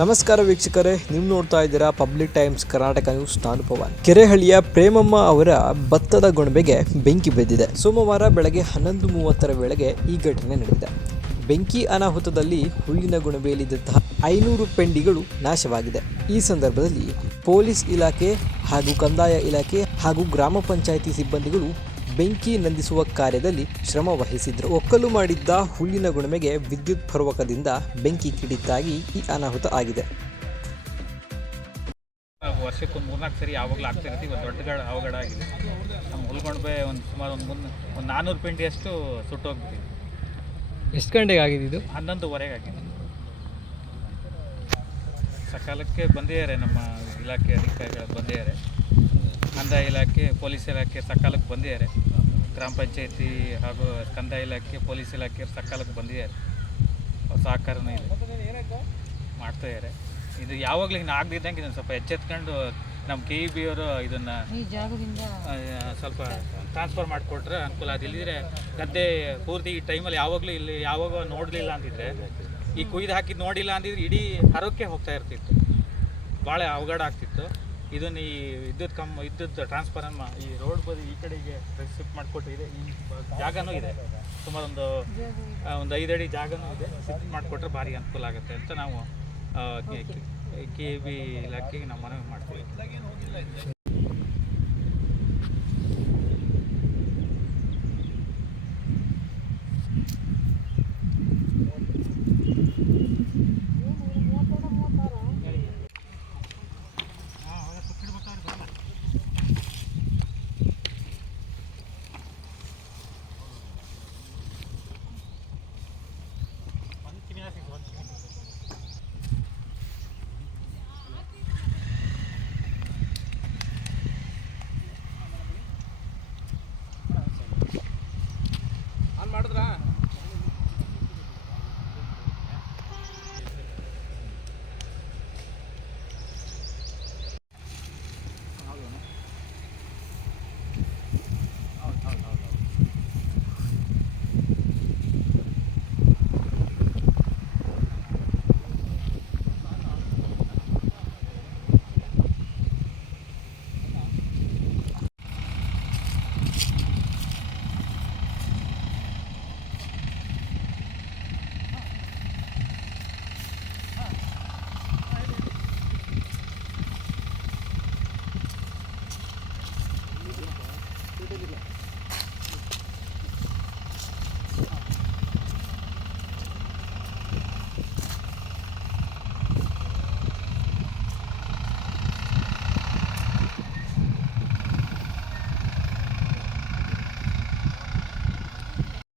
ನಮಸ್ಕಾರ ವೀಕ್ಷಕರೇ, ನೀವು ನೋಡ್ತಾ ಇದ್ದೀರಾ ಪಬ್ಲಿಕ್ ಟೈಮ್ಸ್ ಕರ್ನಾಟಕ ನ್ಯೂಸ್ ನಾನು ಪವನ್. ಕೆರೆಹಳ್ಳಿಯ ಪ್ರೇಮಮ್ಮ ಅವರ ಭತ್ತದ ಗೊಣಬೆಗೆ ಬೆಂಕಿ ಬಿದ್ದಿದೆ. ಸೋಮವಾರ ಬೆಳಗ್ಗೆ ಹನ್ನೊಂದು ಮೂವತ್ತರ ವೇಳೆಗೆ ಈ ಘಟನೆ ನಡೆದಿದೆ. ಬೆಂಕಿ ಅನಾಹುತದಲ್ಲಿ ಹುಲ್ಲಿನ ಗುಣಬೆಯಲ್ಲಿದ್ದಂತಹ ಐನೂರು ಪೆಂಡಿಗಳು ನಾಶವಾಗಿದೆ. ಈ ಸಂದರ್ಭದಲ್ಲಿ ಪೊಲೀಸ್ ಇಲಾಖೆ ಹಾಗೂ ಕಂದಾಯ ಇಲಾಖೆ ಹಾಗೂ ಗ್ರಾಮ ಪಂಚಾಯಿತಿ ಸಿಬ್ಬಂದಿಗಳು ಬೆಂಕಿ ನಂದಿಸುವ ಕಾರ್ಯದಲ್ಲಿ ಶ್ರಮ ವಹಿಸಿದ್ರು. ಒಕ್ಕಲು ಮಾಡಿದ್ದ ಹುಲ್ಲಿನ ಗುಣಮೆಗೆ ವಿದ್ಯುತ್ ಪರ್ವಕದಿಂದ ಬೆಂಕಿ ಕಿಡಿತಾಗಿ ಈ ಅನಾಹುತ ಆಗಿದೆ. ವರ್ಷಕ್ಕೊಂದು ಮೂರ್ನಾಲ್ಕು ಸರಿ ಯಾವಾಗಲೂ ಆಗ್ತಿರುತ್ತೆ ಇವತ್ತು ದೊಡ್ಡ ಗಡ ಅವಘಡ ಆಗಿದೆ. ನಮ್ಮ ಹುಲ್ಗೊಂಡ್ಬೆ ಒಂದು ಸುಮಾರು ಒಂದು ಮುನ್ನ ಒಂದು ನಾನ್ನೂರು ಪೆಂಟಿಯಷ್ಟು ಸುಟ್ಟೋಗ್ಬಿಟ್ಟಿದೆ. ಎಷ್ಟು ಗಂಟೆಗೆ ಆಗಿದೆ ಇದು? ಹನ್ನೊಂದುವರೆಗೆ ಆಗಿದೆ. ಸಕಾಲಕ್ಕೆ ಬಂದಿದ್ದಾರೆ ನಮ್ಮ ಇಲಾಖೆ ಅಧಿಕಾರಿಗಳು ಬಂದಿದ್ದಾರೆ. ಕಂದಾಯ ಇಲಾಖೆ ಪೊಲೀಸ್ ಇಲಾಖೆ ಸಕಾಲಕ್ಕೆ ಬಂದಿದ್ದಾರೆ. ಗ್ರಾಮ ಪಂಚಾಯತಿ ಹಾಗೂ ಕಂದಾಯ ಇಲಾಖೆ ಪೊಲೀಸ್ ಇಲಾಖೆ ಸಕಾಲಕ್ಕೆ ಬಂದಿದ್ದಾರೆ. ಸಹಕಾರನೂ ಇದೆ ಮಾಡ್ತಾ ಇದ್ದಾರೆ. ಇದು ಯಾವಾಗಲೂ ಇನ್ನು ಆಗದಿದ್ದಂಗೆ ಇದನ್ನು ಸ್ವಲ್ಪ ಎಚ್ಚೆತ್ಕೊಂಡು ನಮ್ಮ ಕೆ ಇ ಬಿ ಅವರು ಇದನ್ನು ಸ್ವಲ್ಪ ಟ್ರಾನ್ಸ್ಫರ್ ಮಾಡಿಕೊಟ್ರೆ ಅನುಕೂಲ ಅದು ಇಲ್ಲಿದ್ರೆ ಗದ್ದೆ ಪೂರ್ತಿ ಈ ಟೈಮಲ್ಲಿ ಯಾವಾಗಲೂ ಇಲ್ಲಿ ಯಾವಾಗ ನೋಡಲಿಲ್ಲ ಅಂತಿದ್ರೆ ಈ ಕುಯ್ದು ಹಾಕಿದ್ದು ನೋಡಿಲ್ಲ ಅಂದಿದ್ರೆ ಇಡೀ ಹರೋಕ್ಕೆ ಹೋಗ್ತಾ ಇರ್ತಿತ್ತು. ಭಾಳ ಅವಘಡ ಆಗ್ತಿತ್ತು. ಇದನ್ನ ಈ ವಿದ್ಯುತ್ ಕಮ್ ವಿದ್ಯುತ್ ಟ್ರಾನ್ಸ್ಫಾರ್ಮ ಈ ರೋಡ್ ಬದಿ ಈ ಕಡೆಗೆ ಶಿಫ್ಟ್ ಮಾಡಿಕೊಟ್ಟಿದೆ ಇದೆ ಈ ಜಾಗನೂ ಇದೆ ಸುಮಾರು ಒಂದು ಒಂದು ಐದು ಅಡಿ ಜಾಗನೂ ಇದೆ ಶಿಫ್ಟ್ ಮಾಡಿಕೊಟ್ರೆ ಭಾರಿ ಅನುಕೂಲ ಆಗುತ್ತೆ ಅಂತ ನಾವು ಕೆ ಬಿ ಇಲಾಖೆಗೆ ನಾವು ಮನವಿ ಮಾಡ್ತೀವಿ